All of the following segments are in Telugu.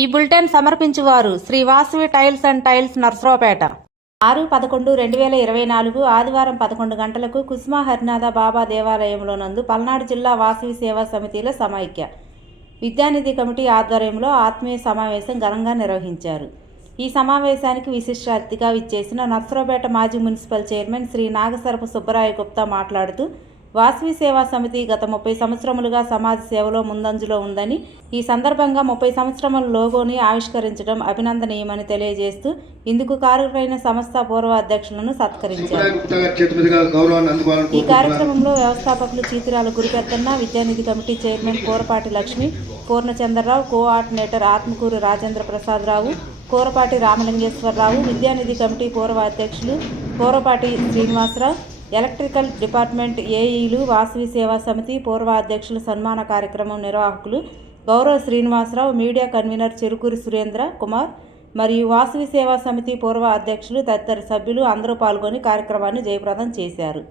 ఈ bulletin సమర్పించువారు Shri Vasavi tiles and tiles Narasaraopet. ఆరు పదకొండు రెండు వేల ఇరవై నాలుగు ఆదివారం పదకొండు గంటలకు కుస్మా హరినాథ బాబా దేవాలయంలో నందు పల్నాడు జిల్లా వాసవి సేవా సమితిల సమైక్య. విద్యానిధి కమిటీ ఆధ్వర్యంలో ఆత్మీయ సమావేశం ఘనంగా నిర్వహించారు. ఈ సమావేశానికి విశిష్ట అతిథిగా విచ్చేసిన నర్సరావుపేట మాజీ మున్సిపల్ చైర్మన్ శ్రీ నాగసరపు సుబ్బరాయ గుప్తా మాట్లాడుతూ వాసవి సేవా సమితి గత ముప్పై సంవత్సరములుగా సమాజ సేవలో ముందంజలో ఉందని ఈ సందర్భంగా ముప్పై సంవత్సరముల లోగోని ఆవిష్కరించడం అభినందనీయమని తెలియజేస్తూ ఇందుకు కారుకులైన సంస్థ పూర్వ అధ్యక్షులను సత్కరించారు. ఈ కార్యక్రమంలో వ్యవస్థాపకులు Cheethirala Guripeddanna Vidyanidhi committee chairman Kurapati Lakshmi Purnachandrarao coordinator Atmakuru Rajendra Prasadarao Kurapati Ramalingeswararao Vidyanidhi committee పూర్వ అధ్యక్షులు కూరపాటి శ్రీనివాసరావు ఎలక్ట్రికల్ డిపార్ట్మెంట్ ఏఈలు వాసవి సేవా సమితి పూర్వ అధ్యక్షుల సన్మాన కార్యక్రమం నిర్వాహకులు గౌరవ శ్రీనివాసరావు మీడియా కన్వీనర్ చెరుకూరి సురేంద్ర కుమార్ మరియు వాసవి సేవా సమితి పూర్వ అధ్యక్షులు తదితర సభ్యులు అందరూ పాల్గొని కార్యక్రమాన్ని జయప్రదం చేశారు.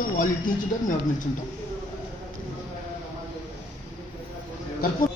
గ్రూప్తో వాళ్ళు ఇటు నుంచి మేము అటు కర్పూర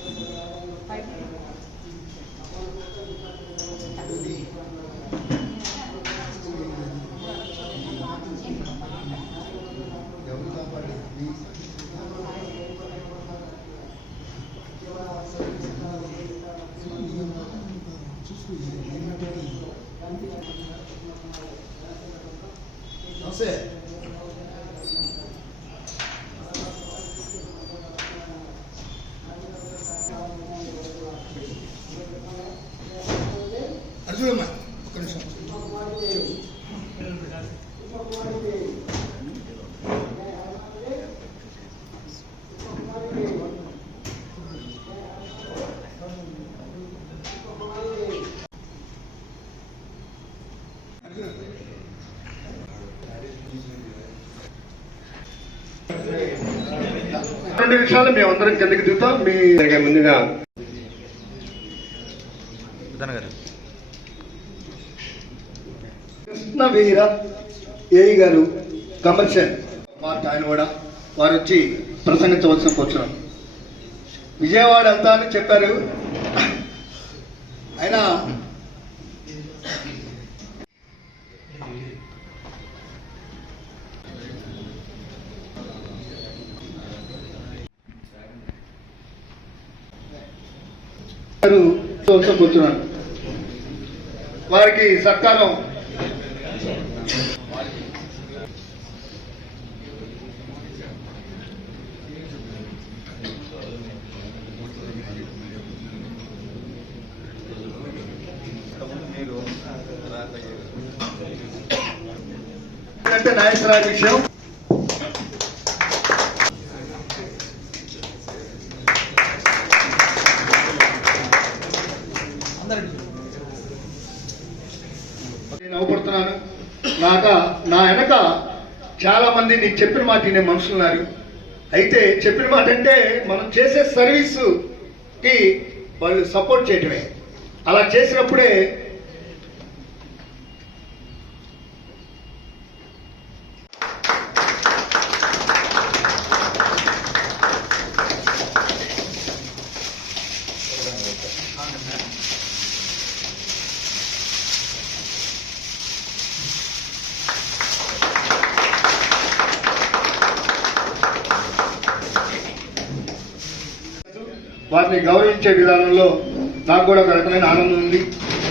నిమిషాలు మేమందరం కిందకి దిగుతాం. మీ ముందుగా కృష్ణ వీర ఏఈ గారు కమర్షియల్ మాట ఆయన కూడా వారు వచ్చి ప్రసంగించవలసిన కూర్చున్నాం విజయవాడ వెళ్తా అని చెప్పారు. అయినా కూర్చున్నాను వారికి సత్కారం. అంటే నాయకురాలి విషయం నేను అవపడుతున్నాను నాక నా వెనక చాలా మంది నీకు చెప్పిన మాట వినే మనుషులు ఉన్నారు. అయితే చెప్పిన మాట అంటే మనం చేసే సర్వీస్కి వాళ్ళు సపోర్ట్ చేయటమే. అలా చేసినప్పుడే గౌరవించే విధానంలో నాకు కూడా ఒక రకమైన ఆనందం ఉంది.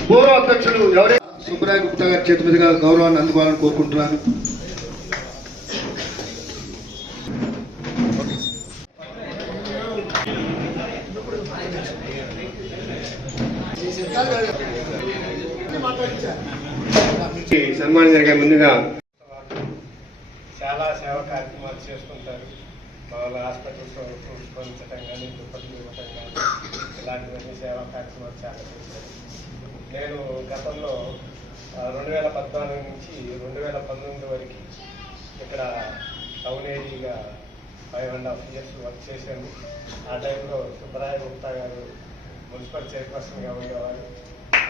పూర్వ అధ్యక్షులు ఎవరే సుబ్రాయ గుప్తా గారి చేతి మీదుగా గౌరవాన్ని అందుకోవాలని కోరుకుంటున్నాను. ఈ సన్మానం జరిగే ముందుగా చాలా సేవా కార్యక్రమాలు చేస్తుంటారు మామూలు హాస్పిటల్స్ పంచడం కానీ దుప్పట్లు ఇవ్వటం కానీ ఇలాంటివన్నీ సేవా కార్యక్రమాలు చాలా చేశారు. నేను గతంలో రెండు వేల పద్నాలుగు నుంచి రెండు వేల పంతొమ్మిది వరకు ఇక్కడ town ఏరియాగా five and half years work చేశాను. ఆ టైంలో సుబ్బరాయ గుప్తా గారు మున్సిపల్ చైర్పర్సన్గా ఉండేవారు.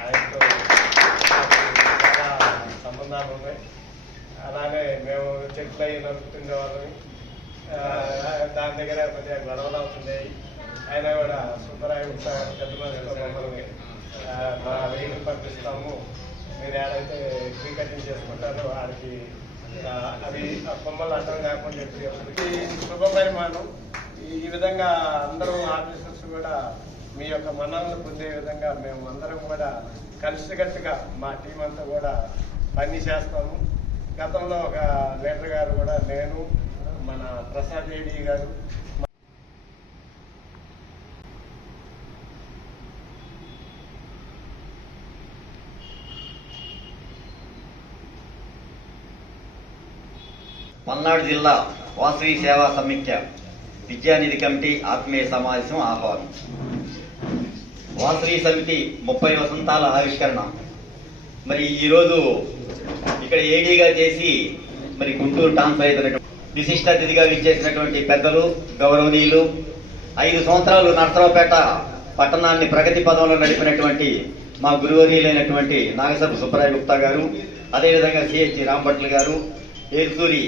ఆయనతో చాలా సంబంధాలు ఉన్నాయి. అలానే మేము చెట్లు అయ్యి నడుపుతుండేవాళ్ళని దాని దగ్గర కొద్దిగా గొడవలు అవుతున్నాయి. అయినా కూడా సుబ్బరాయ గుప్తా మా వెహికల్ పంపిస్తాము. మీరు ఏదైతే ట్రీ చేసుకుంటారో వాడికి అవి ఆ కొమ్మలు అడ్డం కాకుండా చెప్పి శుభ పరిమాణం ఈ విధంగా అందరూ ఆఫీసర్స్ కూడా మీ యొక్క మన్నలను పొందే విధంగా మేము అందరం కూడా కలిసికట్టుగా మా టీం అంతా కూడా పని చేస్తాము. గతంలో ఒక లీడర్ గారు కూడా నేను మన ప్రసాద్ ఏడి గారు పల్నాడు జిల్లా వాసవి సేవా సమైక్య విద్యానిధి కమిటీ ఆత్మీయ సమావేశం ఆహ్వానం. వాసవి సమితి ముప్పై వసంతాల ఆవిష్కరణ. మరి ఈరోజు ఇక్కడ ఏడీగా చేసి మరి గుంటూరు ట్రాన్స్ఫర్ అయినటువంటి విశిష్ట అతిథిగా విచ్చేసినటువంటి పెద్దలు గౌరవనీయులు ఐదు సంవత్సరాలు నర్సరావుపేట పట్టణాన్ని ప్రగతి పదంలో నడిపినటువంటి మా గురువర్యులైనటువంటి నాగసరపు సుబ్బరాయ గుప్తా గారు అదేవిధంగా సిహెచ్ రాంభట్ల గారు ఏసూరి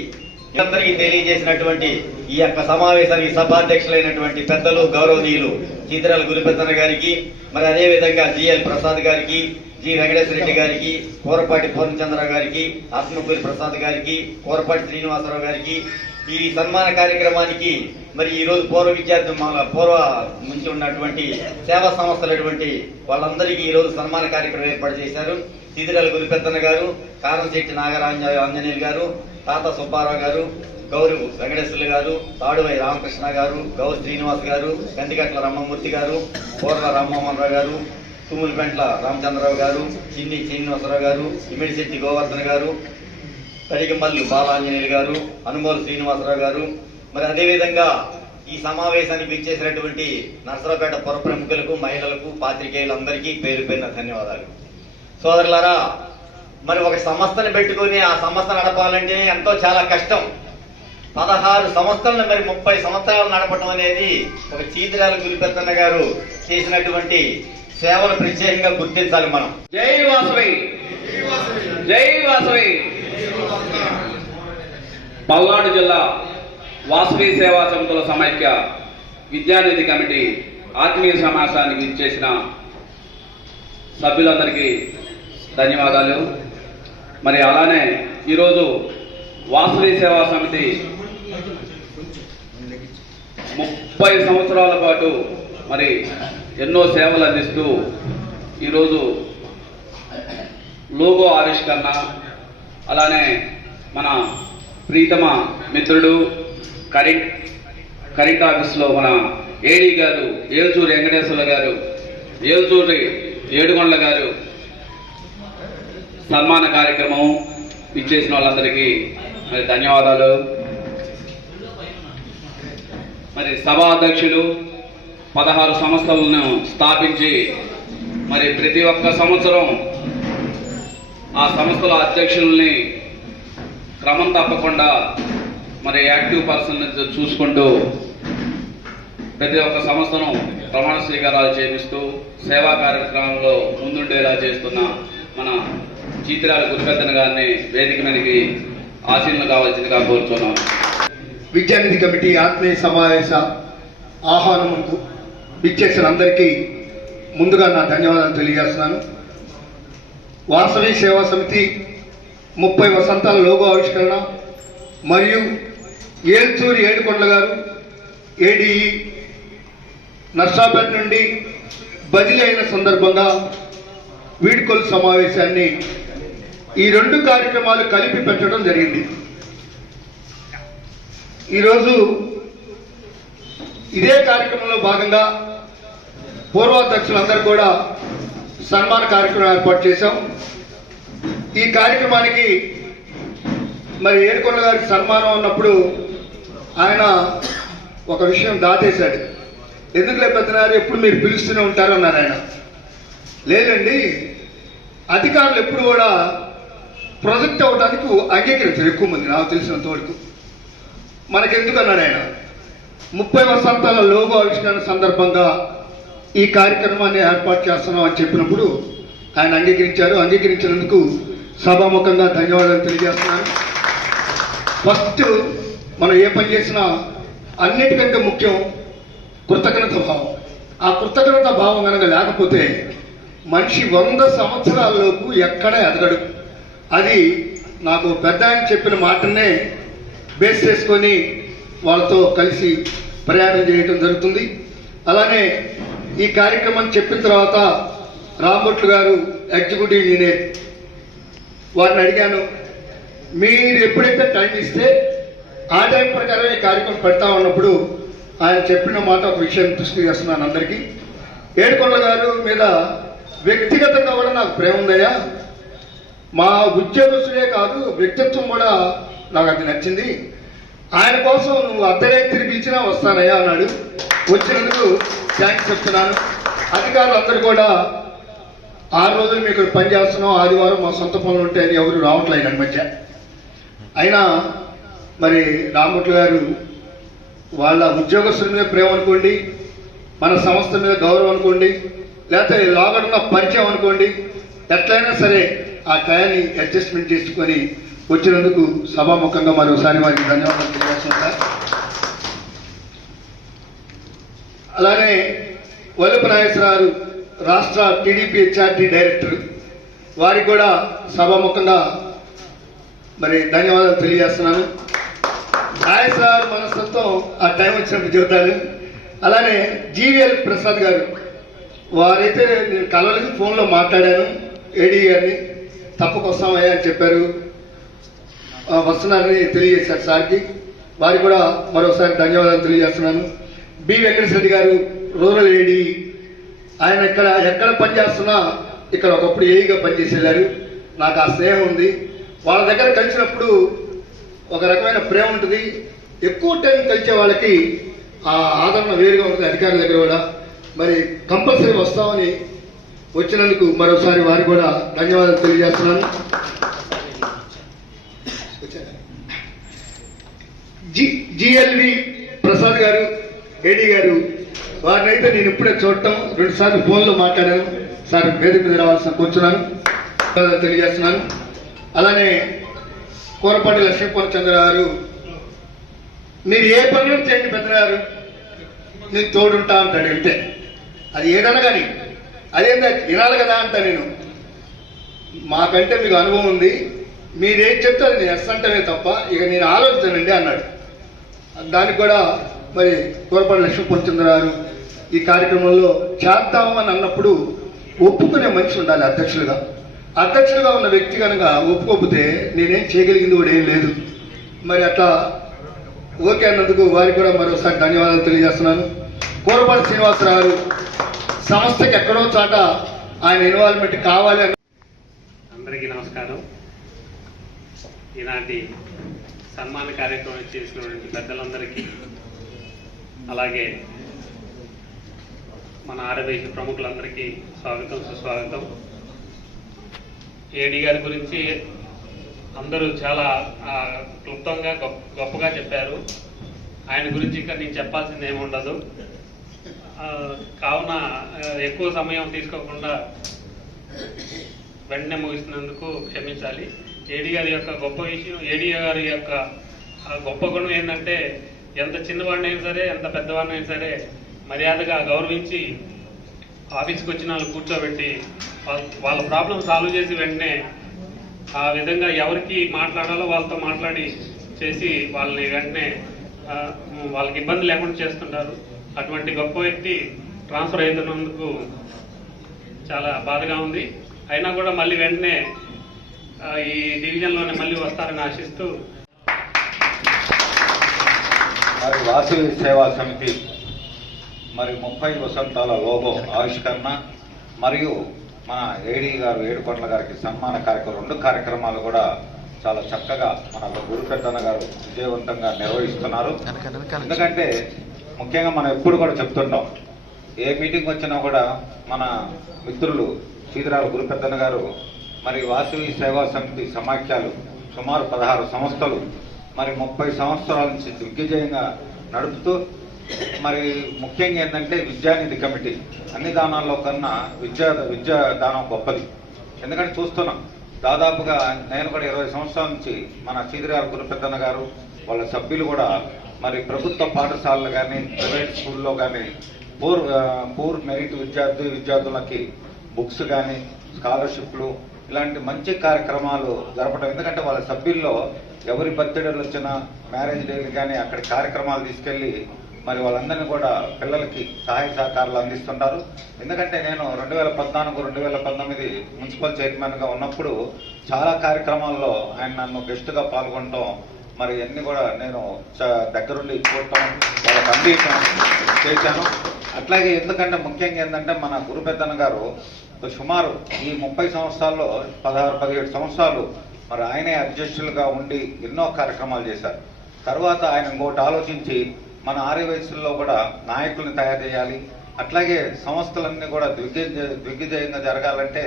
అందరికీ తెలియజేసినటువంటి ఈ యొక్క సమావేశానికి సభాధ్యక్షులైనటువంటి పెద్దలు గౌరవనీయులు చీతరాల గురుపెద్దన్న గారికి మరి అదేవిధంగా జిఎల్ ప్రసాద్ గారికి జి వెంకటేశ్వర రెడ్డి గారికి కూరపాటి పూర్ణచంద్ర గారికి ఆత్మకూరి ప్రసాద్ గారికి కూరపాటి శ్రీనివాసరావు గారికి ఈ సన్మాన కార్యక్రమానికి మరి ఈ రోజు పూర్వ విద్యార్థి పూర్వ నుంచి ఉన్నటువంటి సేవా సంస్థలటువంటి వాళ్ళందరికీ ఈ రోజు సన్మాన కార్యక్రమం ఏర్పాటు చేశారు. సిదిరాల గురిపెత్తన్న గారు కారంశెట్టి నాగరాంజ ఆంజనేయులు గారు తాత సుబ్బారావు గారు గౌరు వెంకటేశ్వర్లు గారు తాడువై రామకృష్ణ గారు గౌరు శ్రీనివాస్ గారు కందిగట్ల రమ్మమూర్తి గారు పూర్వ రామ్మోహన్ రావు గారు తుమ్ములపెంట్ల రామచంద్రరావు గారు చిన్ని శ్రీనివాసరావు గారు ఇమిడిశెట్టి గోవర్ధన్ గారు కడిగమల్లు బాలాంజనేయులు గారు అనుమోలు శ్రీనివాసరావు గారు. మరి అదేవిధంగా ఈ సమావేశానికి విచ్చేసినటువంటి నర్సరావుపేట పుర ప్రముఖులకు మహిళలకు పాత్రికేయులందరికీ పేరు పేరున ధన్యవాదాలు. సోదరులారా మరి ఒక సంస్థను పెట్టుకొని ఆ సంస్థ నడపాలంటే ఎంతో చాలా కష్టం. పదహారు సంస్థలను మరి ముప్పై సంవత్సరాలు నడపడం అనేది ఒక చీతిరాల గురిపెత్తన్న గారు చేసినటువంటి సేవలు ప్రత్యేకంగా గుర్తించాలి మనం. జై వాసవి. జై వాసవి. పల్నాడు జిల్లా వాసవి సేవా సమితుల సమైక్య విద్యానిధి కమిటీ ఆత్మీయ సమాసానికి ఇచ్చేసిన సభ్యులందరికీ ధన్యవాదాలు. మరి అలానే ఈరోజు వాసవి సేవా సమితి ముప్పై సంవత్సరాల పాటు మరి ఎన్నో సేవలు అందిస్తూ ఈరోజు లోగో ఆవిష్కరణ అలానే మన ప్రీతమ మిత్రుడు కరెంట్ కరెంట్ ఆఫీస్లో మన ఏడీ గారు ఏల్చూరి వెంకటేశ్వర గారు ఏల్చూరి ఏడుగొండల గారు సన్మాన కార్యక్రమం ఇచ్చేసిన వాళ్ళందరికీ మరి ధన్యవాదాలు. మరి సభా అధ్యక్షులు పదహారు సంస్థలను స్థాపించి మరి ప్రతి ఒక్క సంవత్సరం ఆ సంస్థల అధ్యక్షుల్ని క్రమం తప్పకుండా మరి యాక్టివ్ పర్సన్ చూసుకుంటూ ప్రతి ఒక్క సంస్థను ప్రమాణ స్వీకారాలు చేపిస్తూ సేవా కార్యక్రమంలో ముందుండేలా చేస్తున్న మన చీతిరాల గురుపెద్దన గారిని వేదిక మీదకి ఆశీనులు కావాల్సిందిగా కోరుతున్నాం విద్యానిధి కమిటీ ఆత్మీయ సమావేశ ఆహ్వానముకు ఇచ్చేసిన అందరికీ ముందుగా నా ధన్యవాదాలు తెలియజేస్తున్నాను. వాసవి సేవా సమితి ముప్పై వసంతాల లోగో ఆవిష్కరణ మరియు ఏల్చూరి ఏడుకొండల గారు ఏడిఈ నర్సాపేట నుండి బదిలీ అయిన సందర్భంగా వీడ్కోలు సమావేశాన్ని ఈ రెండు కార్యక్రమాలు కలిపి పెట్టడం జరిగింది. ఈరోజు ఇదే కార్యక్రమంలో భాగంగా పూర్వాధ్యక్షులందరూ కూడా సన్మాన కార్యక్రమం ఏర్పాటు చేశాం. ఈ కార్యక్రమానికి మరి ఏడుకొండ గారికి సన్మానం ఉన్నప్పుడు ఆయన ఒక విషయం దాటేశాడు. ఎందుకులే పెద్దనారు ఎప్పుడు మీరు పిలుస్తూనే ఉంటారు అన్నారు ఆయన. లేదండి అధికారులు ఎప్పుడు కూడా ప్రొజెక్ట్ అవ్వడానికి అంగీకరించారు ఎక్కువ మంది నాకు తెలిసినంత వరకు. మనకెందుకు అన్నాడు ఆయన. ముప్పై వసంతాల లోగో ఆవిష్కరణ సందర్భంగా ఈ కార్యక్రమాన్ని ఏర్పాటు చేస్తున్నాం అని చెప్పినప్పుడు ఆయన అంగీకరించారు. అంగీకరించినందుకు సభాముఖంగా ధన్యవాదాలు తెలియజేస్తున్నాను. ఫస్ట్ మనం ఏ పని చేసినా అన్నిటికంటే ముఖ్యం కృతజ్ఞత భావం. ఆ కృతజ్ఞత భావం కనుక లేకపోతే మనిషి వంద సంవత్సరాల్లోపు ఎక్కడ ఎదగడు. అది నాకు పెద్ద ఆయన చెప్పిన మాటనే బేస్ చేసుకొని వాళ్ళతో కలిసి ప్రయాణం చేయటం జరుగుతుంది. అలానే ఈ కార్యక్రమం చెప్పిన తర్వాత రాంభొట్లు గారు ఎగ్జిక్యూటివ్ ఇంజనీర్ వారిని అడిగాను మీరు ఎప్పుడైతే టైం ఇస్తే ఆ టైం ప్రకారం ఈ కార్యక్రమం పెడతా ఉన్నప్పుడు ఆయన చెప్పిన మాట ఒక విషయం దృష్టి చేస్తున్నాను అందరికీ. ఏడుకొండ గారు మీద వ్యక్తిగతంగా కూడా నాకు ప్రేమ ఉందయ్యా. మా ఉద్యోగస్తుడే కాదు వ్యక్తిత్వం కూడా నాకు అది నచ్చింది. ఆయన కోసం నువ్వు అర్ధరాత్రి పిలిచినా వస్తానయ్యా అన్నాడు. వచ్చినందుకు థ్యాంక్స్ చెప్తున్నాను. అధికారులు అందరూ కూడా ఆరు రోజులు మీకు పని చేస్తున్నాం. ఆదివారం మా సొంత పనులు ఉంటాయని ఎవరు రావట్లేదు అని మధ్య. అయినా మరి రామభట్ల గారు వాళ్ళ ఉద్యోగస్తుల మీద ప్రేమ అనుకోండి మన సంస్థ మీద గౌరవం అనుకోండి లేకపోతే లాగడున్న పరిచయం అనుకోండి ఎట్లయినా సరే ఆ టయాన్ని అడ్జస్ట్మెంట్ చేసుకొని వచ్చినందుకు సభాముఖంగా మరోసారి వారికి ధన్యవాదాలు తెలియజేస్తున్నాను సార్. అలానే వల్లపు నాగేశ్వరరావు రాష్ట్ర టీడీపీ హెచ్ఆర్టీ డైరెక్టర్ వారికి కూడా సభాముఖంగా మరి ధన్యవాదాలు తెలియజేస్తున్నాను. నాగేశ్వరరావు మనస్తత్వం ఆ టైం వచ్చినప్పుడు చెబుతాను. అలానే జీవీఎల్ ప్రసాద్ గారు వారైతే నేను కలవలకి ఫోన్లో మాట్లాడాను ఏడీ గారిని తప్పకొస్తామయ్యా అని చెప్పారు. ఆ, వస్తున్నారని తెలియజేశారు సార్కి. వారికి కూడా మరోసారి ధన్యవాదాలు తెలియజేస్తున్నాను. బి వెంకటరెడ్డి గారు రూరల్ ఏడి. ఆయన ఇక్కడ ఎక్కడ పనిచేస్తున్నా ఇక్కడ ఒకప్పుడు ఏఈగా పనిచేసి నాకు ఆ స్నేహం ఉంది. వాళ్ళ దగ్గర కలిసినప్పుడు ఒక రకమైన ప్రేమ ఉంటుంది. ఎక్కువ టైం కలిసే వాళ్ళకి ఆ ఆదరణ వేరుగా ఉంటుంది అధికారుల దగ్గర కూడా. మరి కంపల్సరీ వస్తామని వచ్చినందుకు మరోసారి వారికి కూడా ధన్యవాదాలు తెలియజేస్తున్నాను. జి జిఎల్వి ప్రసాద్ గారు ఏడీ గారు వారిని అయితే నేను ఇప్పుడే చూడటం రెండు సార్లు ఫోన్లో మాట్లాడాను. సార్ వేదిక మీద రావాల్సిన కూర్చున్నాను. తెలియజేస్తున్నాను. అలానే కూరపాటి లక్ష్మీపూర్ చంద్ర గారు మీరు ఏ పనులు చేయండి పెద్దగారు? నేను తోడుంటా అంటాడు అంతే అది ఏదన్నా కానీ అదేందా వినాలి కదా అంటా నేను. మాకంటే మీకు అనుభవం ఉంది. మీరేం చెప్తే అది నేను ఎస్ అంటేనే తప్ప ఇక నేను ఆలోచించానండి అన్నాడు. దానికి కూడా మరి కూరపాటి లక్ష్మీపూర్చంద్ర గారు ఈ కార్యక్రమంలో చేద్దాము అని అన్నప్పుడు ఒప్పుకునే మనిషి ఉండాలి అధ్యక్షులుగా. అధ్యక్షులుగా ఉన్న వ్యక్తి కనుక ఒప్పుకోకపోతే నేనేం చేయగలిగింది కూడా ఏం లేదు. మరి అట్లా ఓకే అన్నందుకు వారికి కూడా మరోసారి ధన్యవాదాలు తెలియజేస్తున్నాను. కోరపాటి శ్రీనివాసరావు గారు సంస్థకి ఎక్కడో చాట ఆయన ఇన్వాల్వ్మెంట్ కావాలి అని అందరికీ నమస్కారం. ఈనాటి సన్మాన కార్యక్రమం చేసినటువంటి పెద్దలందరికీ అలాగే మన ఆరవేశ ప్రముఖులందరికీ స్వాగతం సుస్వాగతం. ఏడి గారి గురించి అందరూ చాలా క్లుప్తంగా గొప్ప గొప్పగా చెప్పారు. ఆయన గురించి ఇంకా నేను చెప్పాల్సింది ఏమి ఉండదు. కావున ఎక్కువ సమయం తీసుకోకుండా వెంటనే ముగిసినందుకు క్షమించాలి. ఏడి గారి యొక్క గొప్ప విషయం ఏడి గారి యొక్క గొప్ప గుణం ఏంటంటే ఎంత చిన్నవాడినైనా సరే ఎంత పెద్దవాడినైనా సరే మర్యాదగా గౌరవించి ఆఫీస్కి వచ్చిన వాళ్ళు కూర్చోబెట్టి వాళ్ళ- వాళ్ళ ప్రాబ్లం సాల్వ్ చేసి వెంటనే ఆ విధంగా ఎవరికి మాట్లాడాలో వాళ్ళతో మాట్లాడి చేసి వాళ్ళని వెంటనే వాళ్ళకి ఇబ్బంది లేకుండా చేస్తుంటారు. అటువంటి గొప్ప వ్యక్తి ట్రాన్స్ఫర్ అవుతున్నందుకు చాలా బాధగా ఉంది. అయినా కూడా మళ్ళీ వెంటనే ఈ డివిజన్లోనే మళ్ళీ వస్తారని ఆశిస్తూ మరి వాసవి సేవా సమితి మరి ముప్పై వసంతాల లోగో ఆవిష్కరణ మరియు మన ఏడీ గారు ఏడుకొండల గారికి సన్మాన కార్యక్రమం రెండు కార్యక్రమాలు కూడా చాలా చక్కగా మన గురు పెద్దన్న గారు విజయవంతంగా నిర్వహిస్తున్నారు. ఎందుకంటే ముఖ్యంగా మనం ఎప్పుడు కూడా చెప్తుంటాం ఏ మీటింగ్ వచ్చినా కూడా మన మిత్రులు సీదిరాల గురు పెద్దన్న గారు మరి వాసవి సేవా సమితి సమాఖ్యలు సుమారు పదహారు సంస్థలు మరి ముప్పై సంవత్సరాల నుంచి దిగ్విజయంగా నడుపుతూ మరి ముఖ్యంగా ఏంటంటే విద్యానిధి కమిటీ అన్ని దానాల్లో కన్నా విద్యా విద్యా దానం గొప్పది. ఎందుకంటే చూస్తున్నాం దాదాపుగా నేను కూడా ఇరవై సంవత్సరాల నుంచి మన చీదిరారు గురుపెద్దన్న గారు వాళ్ళ సభ్యులు కూడా మరి ప్రభుత్వ పాఠశాలలు కానీ ప్రైవేట్ స్కూల్లో కానీ పూర్ పూర్ మెరిట్ విద్యార్థి విద్యార్థులకి బుక్స్ కానీ స్కాలర్షిప్లు ఇలాంటి మంచి కార్యక్రమాలు జరపడం ఎందుకంటే వాళ్ళ సభ్యుల్లో ఎవరి బర్త్డేలు వచ్చినా మ్యారేజ్ డేలు కానీ అక్కడ కార్యక్రమాలు తీసుకెళ్ళి మరి వాళ్ళందరినీ కూడా పిల్లలకి సహాయ సహకారాలు అందిస్తుంటారు. ఎందుకంటే నేను రెండు వేల పద్నాలుగు రెండు వేల పంతొమ్మిది మున్సిపల్ చైర్మన్గా ఉన్నప్పుడు చాలా కార్యక్రమాల్లో ఆయన నన్ను గెస్ట్గా పాల్గొనటం మరి అన్ని కూడా నేను చ- దగ్గరుండి చూడటం వాళ్ళకి అందించడం చేశాను. అట్లాగే ఎందుకంటే ముఖ్యంగా ఏంటంటే మన గురు పెద్దన్న గారు సుమారు ఈ ముప్పై సంవత్సరాల్లో పదహారు పదిహేడు సంవత్సరాలు మరి ఆయనే అధ్యక్షులుగా ఉండి ఎన్నో కార్యక్రమాలు చేశారు. తర్వాత ఆయన ఇంకోటి ఆలోచించి మన ఆర్య వయసుల్లో కూడా నాయకుల్ని తయారు చేయాలి. అట్లాగే సంస్థలన్నీ కూడా దిగ్విజయ దిగ్విజయంగా జరగాలంటే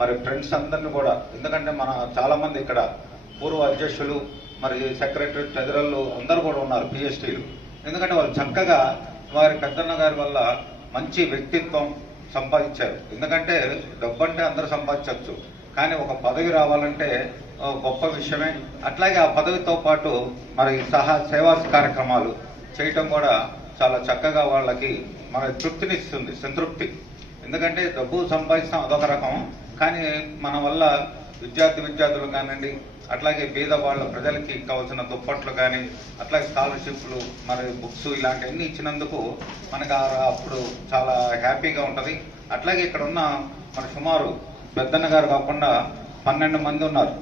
మరి ఫ్రెండ్స్ అందరినీ కూడా ఎందుకంటే మన చాలామంది ఇక్కడ పూర్వ అధ్యక్షులు మరి సెక్రటరీ ట్రెజరర్లు అందరూ కూడా ఉన్నారు పిహెచ్డీలు. ఎందుకంటే వాళ్ళు చక్కగా వారి పెద్దన్న గారి వల్ల మంచి వ్యక్తిత్వం సంపాదించారు. ఎందుకంటే డబ్బు అంటే అందరూ సంపాదించవచ్చు. కానీ ఒక పదవి రావాలంటే గొప్ప విషయమే. అట్లాగే ఆ పదవితో పాటు మరి సహా సేవా కార్యక్రమాలు చేయటం కూడా చాలా చక్కగా వాళ్ళకి మన తృప్తినిస్తుంది సంతృప్తి. ఎందుకంటే డబ్బు సంపాదిస్తాం అదొక రకం. కానీ మన వల్ల విద్యార్థి విద్యార్థులు కానివ్వండి అట్లాగే పేదవాళ్ళ ప్రజలకి కావాల్సిన దుప్పట్లు కానీ అట్లాగే స్కాలర్షిప్లు మరి బుక్స్ ఇలాంటివన్నీ ఇచ్చినందుకు మనకు అప్పుడు చాలా హ్యాపీగా ఉంటుంది. అట్లాగే ఇక్కడ ఉన్న మన సుమారు పెద్దన్న గారు కాకుండా పన్నెండు మంది ఉన్నారు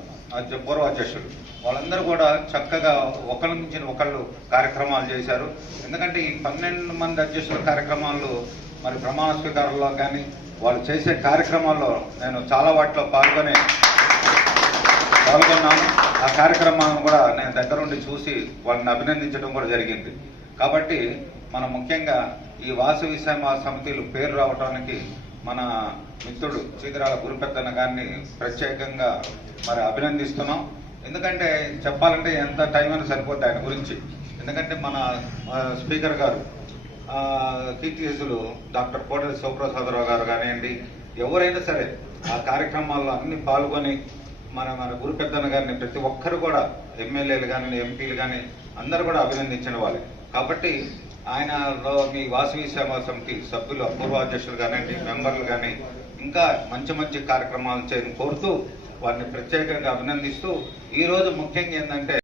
పూర్వ అధ్యక్షులు. వాళ్ళందరూ కూడా చక్కగా ఒకళ్ళ నుంచి ఒకళ్ళు కార్యక్రమాలు చేశారు. ఎందుకంటే ఈ పన్నెండు మంది అధ్యక్షుల కార్యక్రమాల్లో మరి ప్రమాణ స్వీకారంలో కానీ వాళ్ళు చేసే కార్యక్రమాల్లో నేను చాలా వాటిలో పాల్గొని పాల్గొన్నాను ఆ కార్యక్రమాలను కూడా నేను దగ్గరుండి చూసి వాళ్ళని అభినందించడం కూడా జరిగింది. కాబట్టి మనం ముఖ్యంగా ఈ వాసవి సేవా సమితిలు పేరు రావడానికి మన మిత్రుడు చీకరాల గురుపెద్దన్న గారిని ప్రత్యేకంగా మరి అభినందిస్తున్నాం. ఎందుకంటే చెప్పాలంటే ఎంత టైం అయినా సరిపోద్ది ఆయన గురించి. ఎందుకంటే మన స్పీకర్ గారు ఆ, డాక్టర్ కోటలి శివప్రసాదరావు గారు కానివ్వండి ఎవరైనా సరే ఆ కార్యక్రమాల్లో అన్ని పాల్గొని మన మన గురు పెద్దన్న గారిని ప్రతి ఒక్కరు కూడా ఎమ్మెల్యేలు కానీ ఎంపీలు కానీ అందరూ కూడా అభినందించిన వాళ్ళే. కాబట్టి ఆయనలో మీ వాసవి సేవా సమితి సభ్యులు అపూర్వ అధ్యక్షులు కానివ్వండి మెంబర్లు కానీ ఇంకా మంచి మంచి కార్యక్రమాలు చేయని కోరుతూ వారిని ప్రత్యేకంగా అభినందిస్తూ ఈ రోజు ముఖ్యంగా ఏంటంటే